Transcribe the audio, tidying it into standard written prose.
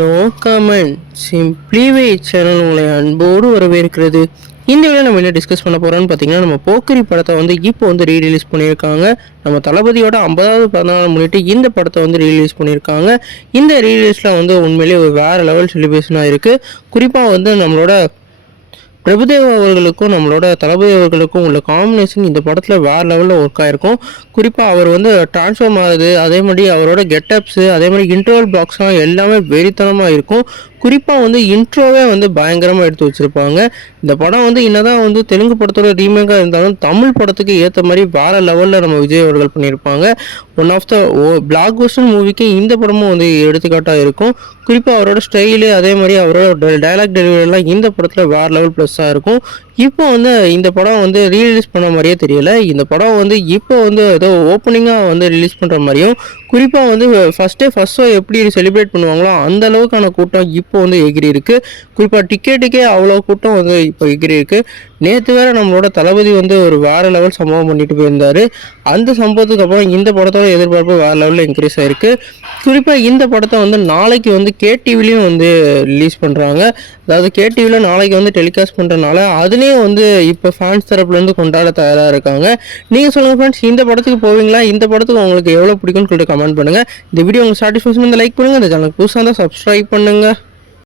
No comment simply வே channel உங்களை அன்போடு வரவேற்கிறது. இந்த வேலை நம்ம என்ன டிஸ்கஸ் பண்ண போகிறோம்னு பார்த்தீங்கன்னா, நம்ம போக்கிரி படத்தை வந்து இப்போ வந்து ரீரிலீஸ் பண்ணியிருக்காங்க. நம்ம தளபதியோட 50வது பிறந்தநாள் முன்னிட்டு இந்த படத்தை வந்து ரீரிலீஸ் பண்ணியிருக்காங்க. இந்த ரீரிலீஸில் வந்து உண்மையிலேயே ஒரு வேறு லெவல் செலிப்ரேஷனாக இருக்குது. குறிப்பாக வந்து நம்மளோட பிரபுதேவா அவர்களுக்கும் நம்மளோட தளபதி அவர்களுக்கும் உள்ள காம்பினேஷன் இந்த படத்தில் வேறு லெவலில் ஒர்க் ஆகிருக்கும். குறிப்பாக அவர் வந்து ட்ரான்ஸ்ஃபார்ம் ஆகுது, அதே மாதிரி அவரோட கெட்டப்ஸு, அதே மாதிரி இன்ட்ரோவல் பாக்ஸ்லாம் எல்லாமே வெறித்தனமாக இருக்கும். குறிப்பாக வந்து இன்ட்ரோவே வந்து பயங்கரமாக எடுத்து வச்சுருப்பாங்க. இந்த படம் வந்து என்னதான் வந்து தெலுங்கு படத்தோட ரீமேக்காக இருந்தாலும் தமிழ் படத்துக்கு ஏற்ற மாதிரி வேறு லெவலில் நம்ம விஜய் அவர்கள் பண்ணியிருப்பாங்க. One of the blockbuster மூவிக்கு இந்த படமும் வந்து எடுத்துக்காட்டாக இருக்கும். குறிப்பாக அவரோட ஸ்டைலு, அதே மாதிரி அவரோட டைலாக் டெலிவரிலாம் இந்த படத்தில் வேறு லெவல் ப்ளஸ்ஸாக இருக்கும். இப்போ வந்து இந்த படம் வந்து ரீரிலீஸ் பண்ண மாதிரியே தெரியல. இந்த படம் வந்து இப்போ வந்து ஏதோ ஓப்பனிங்காக வந்து ரிலீஸ் பண்ணுற மாதிரியும், குறிப்பாக வந்து ஃபஸ்ட் ஷோ எப்படி செலிப்ரேட் பண்ணுவாங்களோ அந்த அளவுக்கான கூட்டம் இப்போ வந்து எகிரி இருக்குது. குறிப்பாக டிக்கெட்டுக்கே அவ்வளோ கூட்டம் வந்து இப்போ எகிரி இருக்குது. நேற்று வேறு நம்மளோட தளபதி வந்து ஒரு வேறு லெவல் சம்பவம் பண்ணிட்டு போயிருந்தார். அந்த சம்பவத்துக்கு அப்புறம் இந்த படத்தோட எதிர்பார்ப்பு வேறு லெவலில் இன்க்ரீஸ் ஆகிருக்கு. குறிப்பாக இந்த படத்தை வந்து நாளைக்கு வந்து கேடிவிலையும் வந்து ரிலீஸ் பண்ணுறாங்க. அதாவது கேடிவியில் நாளைக்கு வந்து டெலிகாஸ்ட் பண்ணுறதுனால அதுலேயும் வந்து இப்போ ஃபேன்ஸ் தரப்புலேருந்து கொண்டாட தயாராக இருக்காங்க. நீங்கள் சொல்லுங்கள் ஃப்ரெண்ட்ஸ், இந்த படத்துக்கு போவீங்களா? இந்த படத்துக்கு உங்களுக்கு எவ்வளோ பிடிக்கும்னு சொல்லிட்டு கமெண்ட் பண்ணுங்கள். இந்த வீடியோ உங்களுக்கு சாட்டிஸ்ஃபேக்ஷன் வந்து லைக் பண்ணுங்கள். இந்த சேனலுக்கு புதுசாக இருந்தால் சப்ஸ்கிரைப் பண்ணுங்கள்.